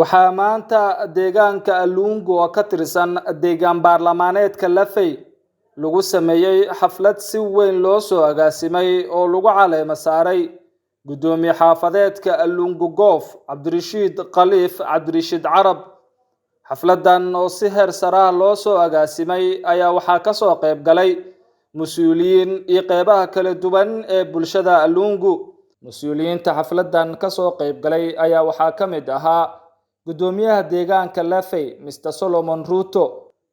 waxaa maanta deegaanka Alungu oo ka tirsan deegaan baarlamaaneedka Lafey lagu sameeyay xaflad si weyn loo soo agaasimay oo lagu caleema saaray gudoomiye xaafadeedka Alungu Goof Cabdirashiid Khaliif Cabdirashiid Carab. xafladan oo si heer sare ah loo soo agaasimay ayaa waxaa ka soo qayb galay mas'uuliyiin iyo qaybaha kala duwan ee bulshada Alungu. mas'uuliyiinta xafladan ka soo qayb galay ayaa waxaa ka mid ahaa gudoomiyaha deegaanka Lafey Mr Solomon Ruto,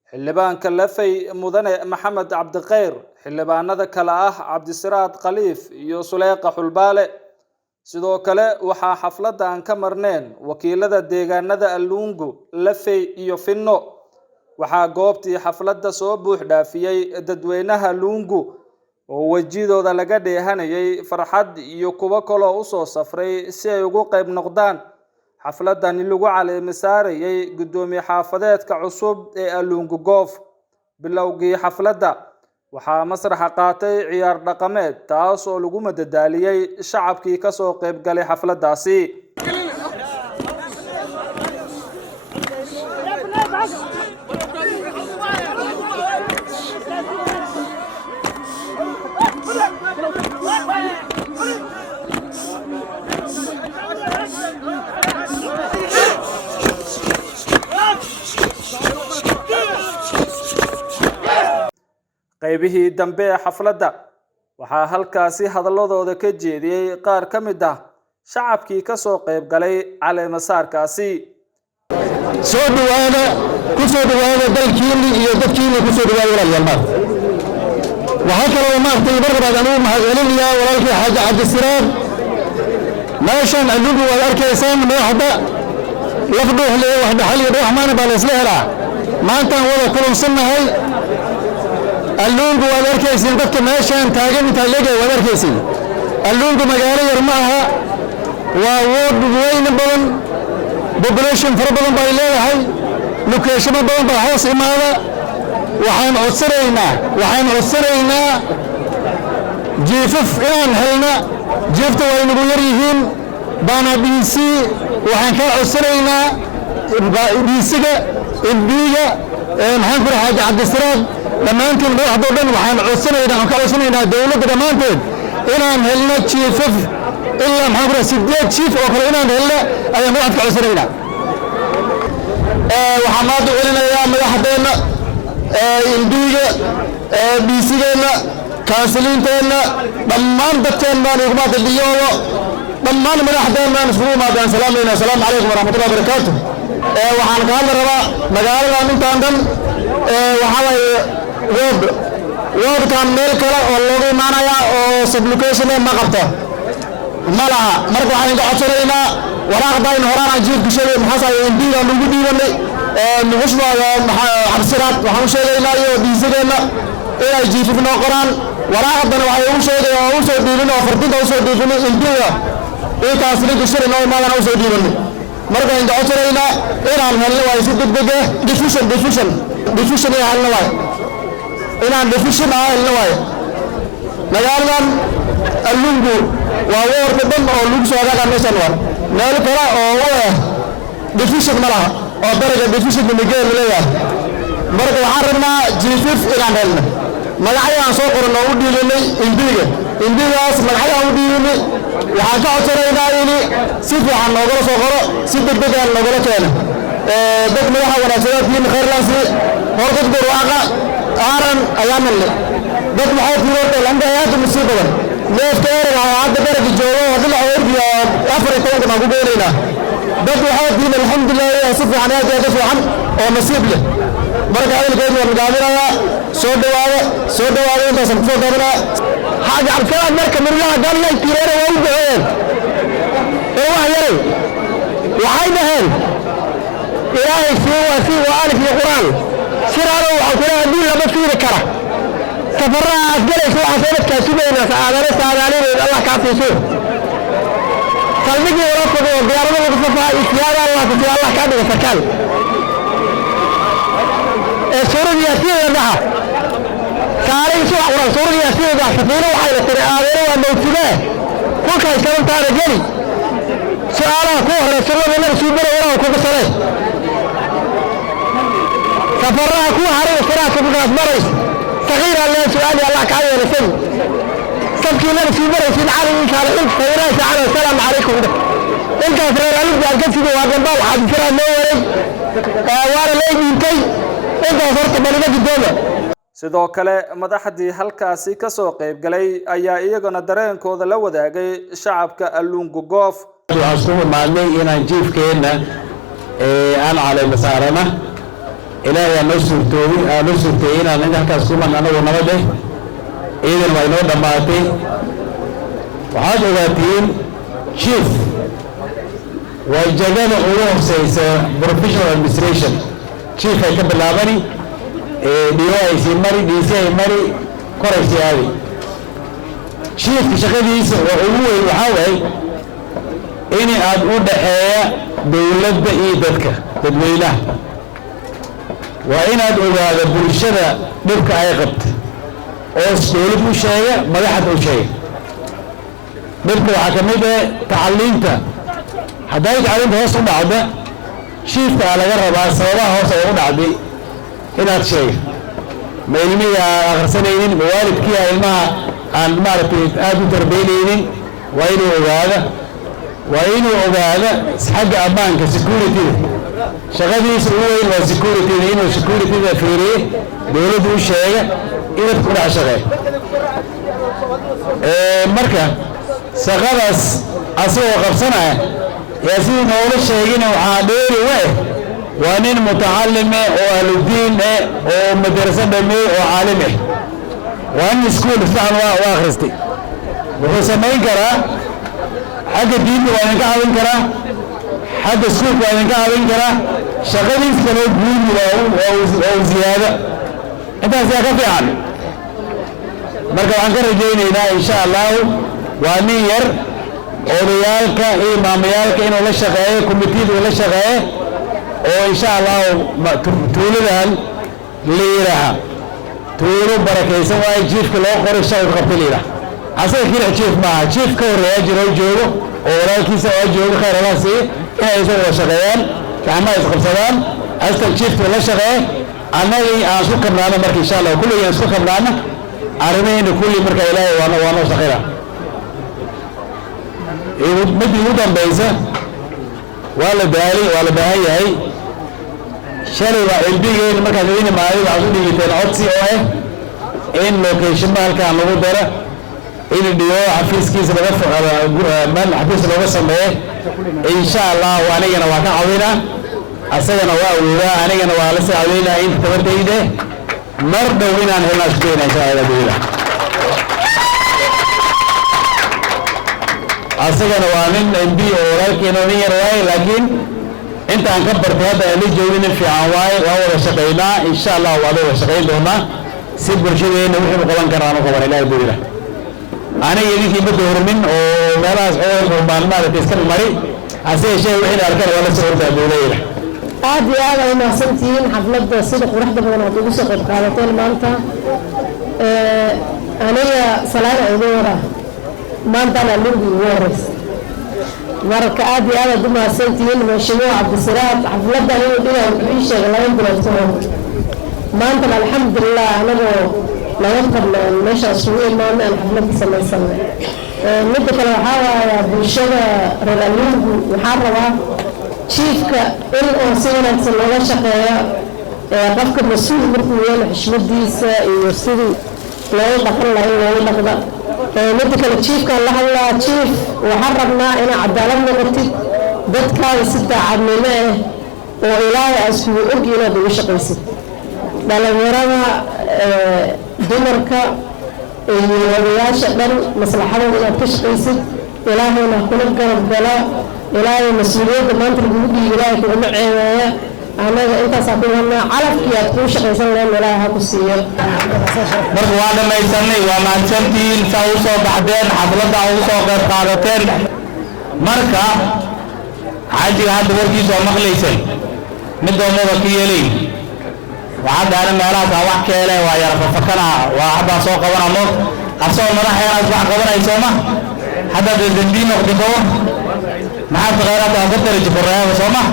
xildhibaanka Lafey mudane Maxamed Cabdiqayr, xildhibaanada kale ah Cabdisiraad Khaliif iyo Suleeqa Xulbaale. sidoo kale waxaa xafladan ka marneen wakiilada deegaanada Alungu, Lafey iyo Finno. waxaa goobtii xafladda soo buux dhaafiyay dadweynaha Alungu oo wajidooda laga dheehanayay farxad iyo kuwa kale oo soo safray si ay ugu qayb noqdaan xafladan lagu caleema saarayay gudoomiye xaafadeedka cusub ee Alungu Goof. bilowgii xafladda waxaa masraxa qaatay ciyaar dhaqameed taas oo lagu madadaaliyay shacabkii ka soo qayb galay xafladaasi. qaybihii dambe ee xafladda waxaa halkaasi hadalladooda ka jeediyay qaar ka mid ah shacabkii ka soo qayb galay caleema saarkaasi. soo dhawaada dalkiina iyo dadkiina ku soo dhawaada walaalyaal. waxaa kaloo maartay barbaad anuu mahadcelinayaa walaalkii xaaji Cabdisiraad. meeshan Alungu waad arkaysaan madaxda lafdhuuxle wax dhaxal iyo raxmaan baa la isla helaa. maantaan wada kulansannahay Alungu waad arkaysiin dadka meeshan taagan inta leeyahay waad arkaysiin. Alungu magaalo yar ma aha, waa ward weyn badan, population fara badan bay leedahay, location badan baa hoos imaada. waxaan codsanaynaa jiifaf inaan helna. jiifta way nagu yar yihiin baana DC. waxaan ka codsanaynaa DCga MPga maxaan ku raxay Cabdisiraad dhammaantiin madaxda dhan waxaan codsanaynaa dawladda dhammaanteed inaan helno jiifaf ilaa maxaan ku raxay 8 jiif oo kale inaan helno ayaan madaxda codsanaynaa. waxaan maanta celinayaa madaxdeena MPga DCgeena kansiliinteena dhammaan dadkeen baan ugu mahadceliyoodo. dhammaan madaxdeena isugu imaadaan salaamayna. assalaamu calaykum waraxmatullahi wabarakaatuh. waxaan ka hadli rabaa magaaladan intaan dhan waxaa waaye wardkan meel kale oo looga imaanayaa oo sublocation ma qabto ma laha. marka waxaan idin codsanaynaa waraaqdayna horaan aan jiifka sheegay maxaa MPga lagu dhiibanay nuxushbaaga Cabdisiraad waxaan u sheegaynaa iyo DCgeena inay jiifif noo qoraan. waraaqdana waxay ugu sheegay oo u soo dhiibin oo fardinta u soo dhiibin MPga intaas la gashay noo imaadana u soo dhiibin. marka inta codsanaynaa inaan helno waa si degdeg ah diffusion ee helno waa inaan diffusion helno waa. magaaladan Alungu waa ward dhan oo lagu soo agaaga meeshan waa meel kale oo diffusion ma laha oo daraja diffusion migeel leeyahay. marka waxaan rabnaa jiifif inaan helno. magacyadaan soo qorno u dhiibanay MPgaas magacyadaan u dhiibanay waxaan ka codsanaynaa in si fiican noogala soo qoro si degdeg ah noogala keeno. dad madaxa wanaagsanaatiin khayrlaansi hortad barwaaqa aaran ayaa malle dad maxay fiirooda lambayaad musii badan neefka erga hadda baraka joogo hadda la ordiyo 14 baan ku goonaynaa. dad waxay diin alxamdulillah si fiican aad ka fiican oo nasiib leh. marka hadalkeedu waan gaabinayaa. soo dhawaada intaas ku soo gaabinaa. xaaji Cabdisiraad marka murlaha galnay tireere waa u baxeen oo wax yaray waxay dhaheen ilaahay sii waa alif iyo quraan siraaro waxa kale hadii laba fiiri kara safaraha aad galayso waxaa soo dadkaa sugaynaa saadaalineed Allah kaa fiiso. salmigii wala fogo diyaaradaha ku safaa isyaada Allah kaa dhiga sarkaal suuradii yaasiin dhaha saaray soo quraan suuradii yaasiin dhaha safiina waxay la tiri aadeero waa mawjudee kulka islaamtaana geli سؤالها كوهرة سلام الله سيبنا ولا كوك صلاة سفرها كوهرة وكراك بقاس مريس صغيرة الله سؤالي الله كعلي رسل سبكي الله سيبنا وسيد عالم إن شاء الله خيرا تعالى السلام عليكم انت أسرار عليك بأن كنسي وهذا الباب حد سرع نوري وارا ليه انتي انت أسرت بلدك الدولة sidoo kale madaxdii halkaasi ka soo qayb galay ayaa iyaguna dareenkooda la wadaagay shacabka Alungu Goof waxaan maadnay inaan jiifkeena aan calay masaarana ilaahay noo suurtooy inaan halkaas ku anagu nabad iidan way noo dhamaatay waxaad ogaatiin chief way jagada ugu hooseysa professional administration chief ay ka bilaabani DOIC mari DCI mari koraysi aadi chief shaqadiisa ugu weyn waxa way in aad u dhaxeeya dawladda iyo dadweynaha waa in aad ogaado bulshada dhibka ay qabto oo dawlad u sheega madaxda u sheega dhibka waxa kamid ah tacliinta haday tacliinta hoos u dhacdo chiefka laga rabaa sababaha hoos u dhacday inaad sheeg ma ilmiga akhrisanaynin waalidkii ilmaha aan maartay aad u tarbiyeynaynin waa inuu ogaada xagga ammaanka security shaqadiisa ugu weyn waa security inuu security fiiriyo dawladdu u sheega inad ku dhax shaqeey marka shaqadaas asagoo qabsanaya yaa sidii noola sheegin waxaa dheeri waa nin mutacallim oo ahludiin oo madrasa dhamay oo caalim waa nin iskuul fiican waa akhristay wuxuu samayn karaa xagga diinta waa idinka caawin karaa xagga iskuulka waa idinka caawin karaa shaqadiisa kale guudi waa ziyaada intaas yaa ka fiican marka waxaan ka rajaynaynaa insha allahu waa nin yar odayaalka iyo maamayaalka inuu la shaqeeyo komitiyada uu la shaqeeyo oo insha allahu tuuladan liiraha tuulo barakaysan waa jiifka loo qoray shaqo qabta liiraha asaga kila jiif maaha jiif ka horeeya jiro joogo oo walaalkiisa oo joogo khayr Allah siiyo inay soo wada shaqeeyaan gacmaha is qabsadaan asal jiifka la shaqeeyo annaga aan isku kabnaano marka insha Allah kulliga isku kabnaano arrimaheena kulli marka ilaahay waa noo shaqeeya mid ugu dambaysa waa la baahan yahay shalay waa cilbigeen markaad idin maaday waxaad u dhigiteen codsi oo in location halkaan lagu daro in dhigo xafiiskiisa laga xafiis looga sameeyo insha Allah anigana waa ka caawinaa asagana waa awoodaa anigana waa la saacideynaa inta tabardayda mar dhow inaan helnaa shaqeynaa insha Allah asagana waa nin MB oo walaalkeena nin yar waay laakiin inta aan ka bartay hadda ay joogin fiican waay waa wada shaqeynaa insha Allah waa wada shaqeyn doonaa si bulshadeena wixii qaban karaan oo Ilaahay buura aniga idinki ma dooramin oo meelahaas oo maalmaha iska mari asay shay wixii arkaan wala soo ordaa buuleeyna aad iyo aad ay mahadsantihiin xafladda sida quruxda badan oo ugu soo qayb qaadateen maanta aniga salaada ugu wara maanta la lugu waras marka aad iyo aad u mahadsantihiin Madaxweyne Cabdisalaam xafladda inuu dhigaa wixii sheegay laga bilaabto maanta alxamdulillah anagu laga qabno meesha suuq imaan xafladda samaysanay mid kale waxa waa bulshada reer Alungu waxa rabaa chiefka in oo si wanaagsan looga shaqeeyo qofka mas'uul markuu yahay xishmadiisa iyo sidii loo dhaqan lahayn loo dhaqda mid kale chiefka la hadlaa chief waxa rabnaa in cadaalad noqotid dadkaaga si daacadnimo oo ilaahay asku og inaad ugu shaqeysid dhalinyarada dumarka iyo wadayaasha dhan maslaxadooda inaad ka shaqeysid ilaahayna kula garab gala ilaahay mas'uuliyadda maanta lagu dhiibay ilaahay kugu ceebeeya anaga intaas aad doonaa calafkii aad ku shaqeysan lahayd ilaahay ha ku siiyo marka waa dhamaysanay waa maantantiin saa u soo baxdeen xafladda ugu soo qayb qaadateen marka caadiga hadda warkiisa waa maqlaysay mid doonada ku yeelay waxaad daaran meelaha wax ka helay waa yar fakana waa hada soo qabanamo asoo madaxeena wax qabanayso ma hada dambiino qodobada maxaa khayraadka aan ka tari jiray Soomaa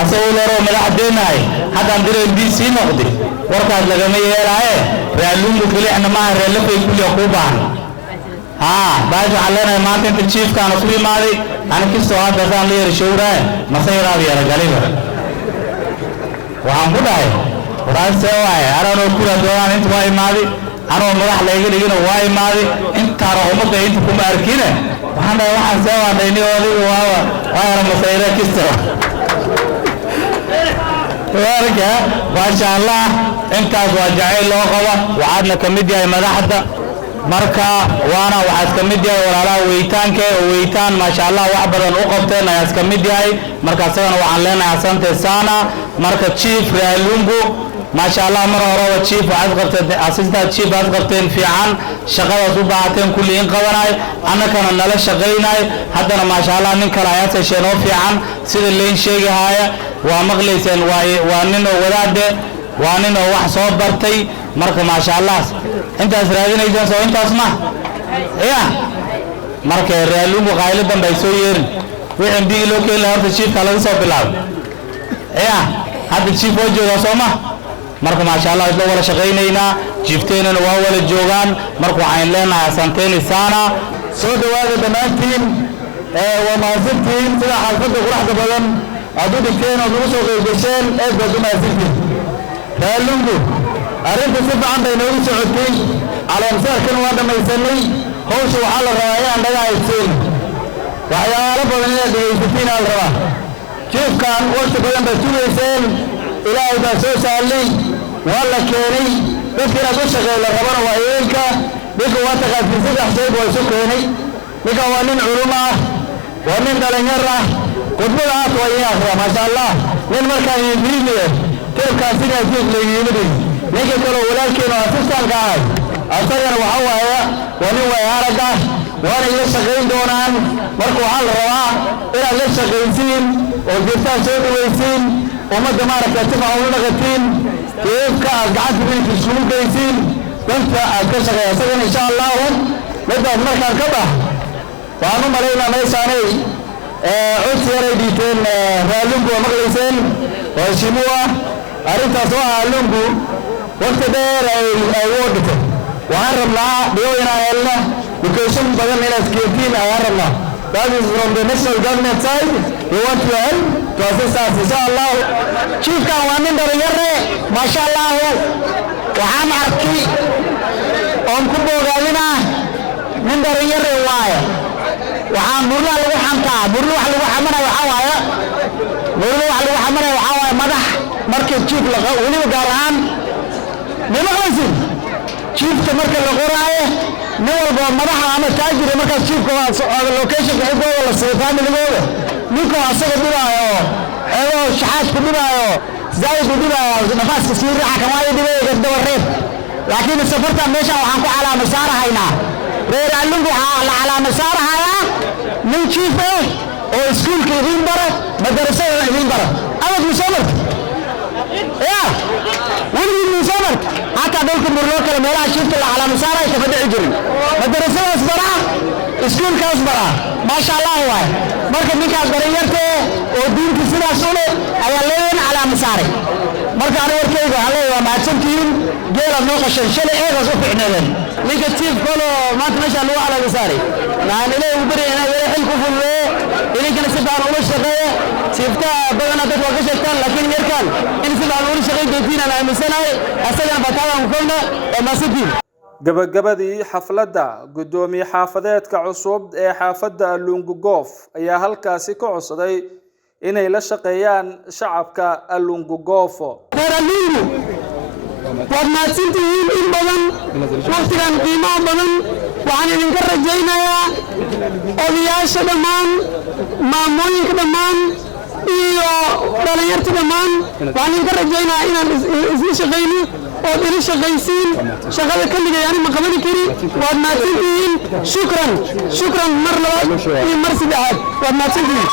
asagoo loo madaxdeenay hadaan diray BC noqday warkaas lagama yeelaaye raalungu kale ana ma reelafay kulli ku baahan baajo calena maanta inta chief kan u yimaaday ana kisto hadda aan leeyahay shawraa ma sayraad yara galiba waxaan ku dhahay waraasay waay arano kula doonaan inta waa imaaday anoo madax leeyahay dhigina waa imaaday inta umada inta kuma arkina waxaan dhahay waxaan soo waadayni waa ma sayraa kisto warka maasha Allah intaas waa jacayl loo qabo waxaadna kamid yahay madaxda marka waana waxaad kamid yahay walaalaha weytaan maasha Allah wax badan u qabteen ayaad kamid yahay marka asagana waxaan leenahay asante sana marka chief Raalungu maasha Allah mar hore chief waxaad qabteen assistant chief waxaad qabteen fiican shaqadaas u baahateen kulli in qabanay annakana nala shaqeynay haddana maasha Allah nin kale ayaa sheeno fiican sida leen sheegahaya waa maqleyseen waa nin wadaade waa nin wax soo bartay marka maasha Allah intaas raadinaysan soo intaas ma marka Raalungu qayladan bay soo yeerin wixii bii loo keenay horta chief kala soo bilaab hadda chief oo jooga Soomaa marka maasha Allah isla wala shaqeynayna jifteenana waa wala joogan marka waxaan leenahay asanteeni sana soo dhawaada dhammaantiin waa maasintiin sida xalfada quruxda badan aad u dhigteen oo ugu soo qeybgaseen baad u maasintiin Raalungu arrinta si fiican bay noogu socotay calaamsaarkan waa dhamaysanay hawsha waxaa la rabaa inaan dhagahayseen waxyaalo badan inaad dhegaysatiin aan rabaa jiifkan waqti badan baad sugayseen ilaahay baa soo saalay waa la keenay dadka inaad u shaqeey la rabana waa iyaga ninka waa taqaafin saddex shay buu isu keenay ninka waa nin culum ah waa nin dhalinyar ah khudbada aad waa in akhriya maasha Allah nin markaan yimid tirkaas inaa jiif la yimid ninka kale walaalkeena assistant ah asagana waxa waaye waa nin way arag ah waana ila shaqeyn doonaan marka waxaa la rabaa inaad la shaqeysiin oo jirtaan soo dhaweysiin ummadda maaragtay si fiican u dhaqatiin jeefka aad gacanta bidixda isugu geysiin danta aad ka shaqeeya asagana insha Allah midaas markaan ka bax waxaan u malaynaa meeshaanay codsi yaray dhiiteen Raalungu waa maqlayseen waa shimuwa arrintaas waa Raalungu waqti dheer ay wadato waxaan rabnaa dhigo inaan helna education badan inaad keetiin ayaan rabnaa that is from the national government side we want to help to assist us insha Allah chief kan waa nin dhalinyaro maasha Allah waxaan arkay oo ku boogaalina nin dhalinyaro waaye waxaan burla lagu xantaa burla wax lagu xamana waxa waaye madax markii chief laga wali gaar ahaan nimaqlaysin chiefka marka la qoraayo nin walba madaxa ama taajir marka chiefka location ka uu la soo family-gooda ninka asaga dhibaayo shaxaad ku dhibaayo zayd ku dhibaayo nafaaska sii raaxa kama ay dhibay gabdhaha reeb laakiin safarta meesha waxaan ku calaamad saarahaynaa Raalungu waxa la calaamad saarahayaa nin chief oo iskuulka idin bara madrasada idin bara aad musamar wali musamar حتى دولك مرلوك المولا شفت اللي على مسارة يتفدع جري مدرسة أصبرا اسكول كأصبرا ما شاء الله هو مركب منك أصبرا يرتي ودين كسيرا سولي أولين على مسارة مركب أنا وركيب عليه وما تسمتين جيل النوقة شلشلة إيه غزوف عنادن ليك التيف كله ما تمشى له على مسارة لأن إليه وبري هنا يرحل كفر له إليه كان سبحان الله شغية سيفتا بغنا تتوى كشتان لكن يركان إن سبحان الله شغية بيتين على مسارة أستجان بطاوة مكولنا وماسكين gabagabadii xafladda gudoomiye xaafadeedka cusub ee xaafadda Raalungu Goof ayaa halkaasi ka codsaday inay la shaqeeyaan shacabka Raalungu Goof Raalungu wadnaantiin in badan waqtigan qiimo badan waxaan idinka rajaynayaa odayaasha dhammaan maamooyinka dhammaan iyo dhalinyarta dhammaan waxaan idinka rajaynayaa inaan isla shaqeyno oo idin shaqaysiin shaqada kaliya yani ma qaban kari waad maasantiin shukran mar labaad iyo mar saddexaad waad maasantiin